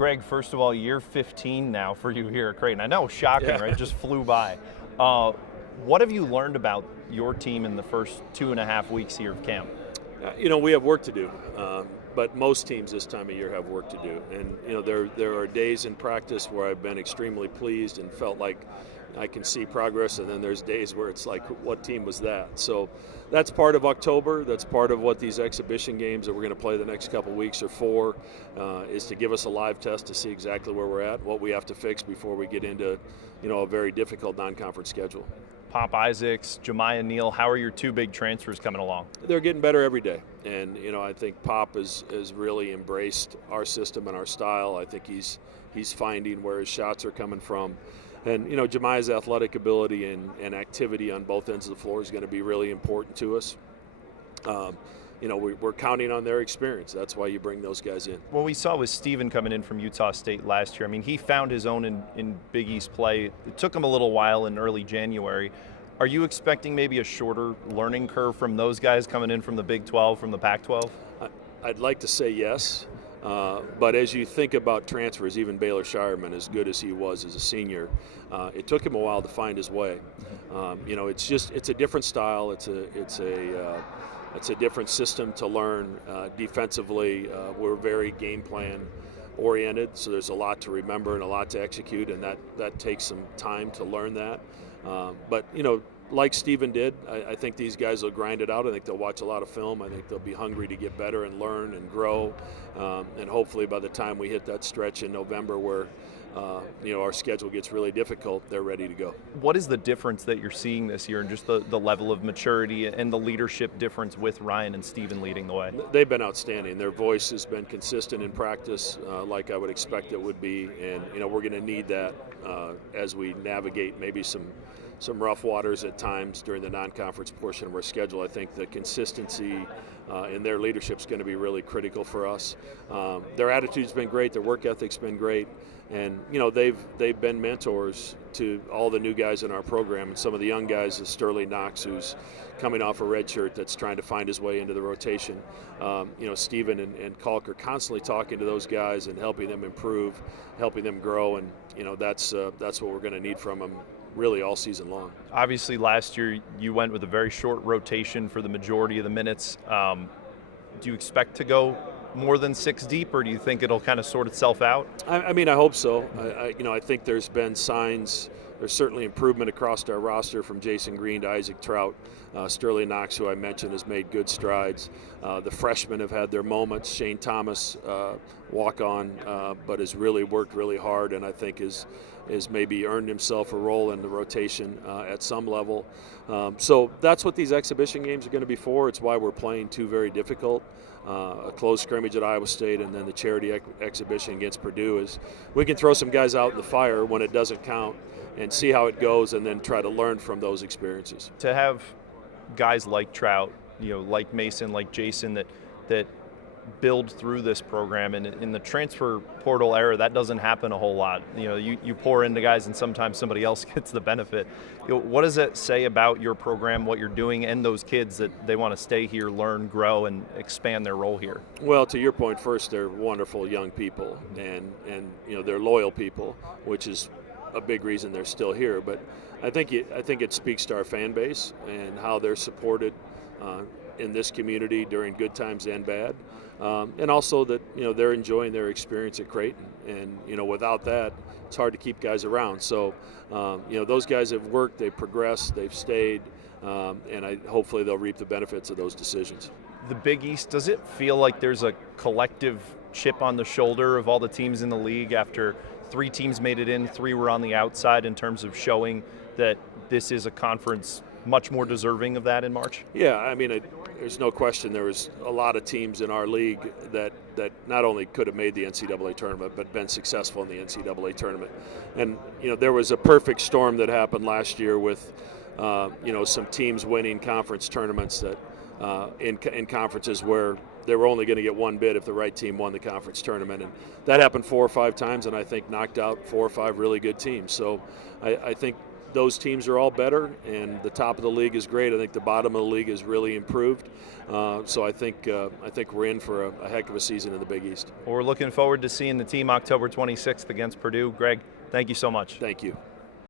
Greg, first of all, year 15 now for you here at Creighton. I know, shocking, right? It just flew by. What have you learned about your team in the first 2.5 weeks here of camp? We have work to do, but most teams this time of year have work to do. And, there are days in practice where I've been extremely pleased and felt like I can see progress, and then there's days where it's like, what team was that? So that's part of October. That's part of what these exhibition games that we're going to play the next couple of weeks are for, is to give us a live test to see exactly where we're at, what we have to fix before we get into, a very difficult non-conference schedule. Pop Isaacs, Jemiah Neal, how are your two big transfers coming along? They're getting better every day. And, I think Pop has really embraced our system and our style. I think he's finding where his shots are coming from. And, Jemiah's athletic ability and activity on both ends of the floor is going to be really important to us. We're counting on their experience. That's why you bring those guys in. What we saw was Steven coming in from Utah State last year. I mean, he found his own in Big East play. It took him a little while in early January. Are you expecting maybe a shorter learning curve from those guys coming in from the Big 12, from the Pac-12? I'd like to say yes. But as you think about transfers, even Baylor Shireman, as good as he was as a senior, it took him a while to find his way. It's a different style. It's a different system to learn. Defensively, we're very game plan oriented, so there's a lot to remember and a lot to execute, and that takes some time to learn that. But like Steven did, I think these guys will grind it out. I think they'll watch a lot of film. I think they'll be hungry to get better and learn and grow. And hopefully by the time we hit that stretch in November where our schedule gets really difficult, they're ready to go. What is the difference that you're seeing this year, and just the level of maturity and the leadership difference with Ryan and Steven leading the way? They've been outstanding. Their voice has been consistent in practice, like I would expect it would be. And, we're going to need that as we navigate maybe some rough waters at times during the non-conference portion of our schedule. I think the consistency in their leadership is going to be really critical for us. Their attitude's been great. Their work ethic's been great. And, they've been mentors to all the new guys in our program. And some of the young guys is Sterling Knox, who's coming off a red shirt that's trying to find his way into the rotation. Steven and Kalk are constantly talking to those guys and helping them improve, helping them grow. And, that's what we're going to need from them really all season long. Obviously, last year you went with a very short rotation for the majority of the minutes. Do you expect to go more than 6 deep, or do you think it'll kind of sort itself out? I hope so. I think there's been signs. There's certainly improvement across our roster from Jason Green to Isaac Trout. Sterling Knox, who I mentioned, has made good strides. The freshmen have had their moments. Shane Thomas, walk on, but has really worked really hard, and I think is maybe earned himself a role in the rotation at some level. So that's what these exhibition games are going to be for. It's why we're playing two very difficult. A close scrimmage at Iowa State and then the charity exhibition against Purdue is we can throw some guys out in the fire when it doesn't count and see how it goes and then try to learn from those experiences. To have guys like Trout, like Mason, like Jason that build through this program, and in the transfer portal era that doesn't happen a whole lot. You pour into guys and sometimes somebody else gets the benefit. What does that say about your program, what you're doing, and those kids that they want to stay here, learn, grow, and expand their role here? Well, to your point, first, they're wonderful young people, and they're loyal people, which is a big reason they're still here. But I think it speaks to our fan base and how they're supported in this community during good times and bad, and also that they're enjoying their experience at Creighton. And without that, it's hard to keep guys around. So those guys have worked, they've progressed, they've stayed, and hopefully they'll reap the benefits of those decisions. The Big East, does it feel like there's a collective chip on the shoulder of all the teams in the league after 3 teams made it in, 3 were on the outside, in terms of showing that this is a conference much more deserving of that in March? Yeah, there's no question there was a lot of teams in our league that not only could have made the NCAA tournament but been successful in the NCAA tournament. And there was a perfect storm that happened last year with some teams winning conference tournaments that in conferences where they were only going to get one bid if the right team won the conference tournament. And that happened 4 or 5 times, and I think knocked out 4 or 5 really good teams. So I think those teams are all better, and the top of the league is great. I think the bottom of the league has really improved. So I think we're in for a heck of a season in the Big East. Well, we're looking forward to seeing the team October 26th against Purdue. Greg, thank you so much. Thank you.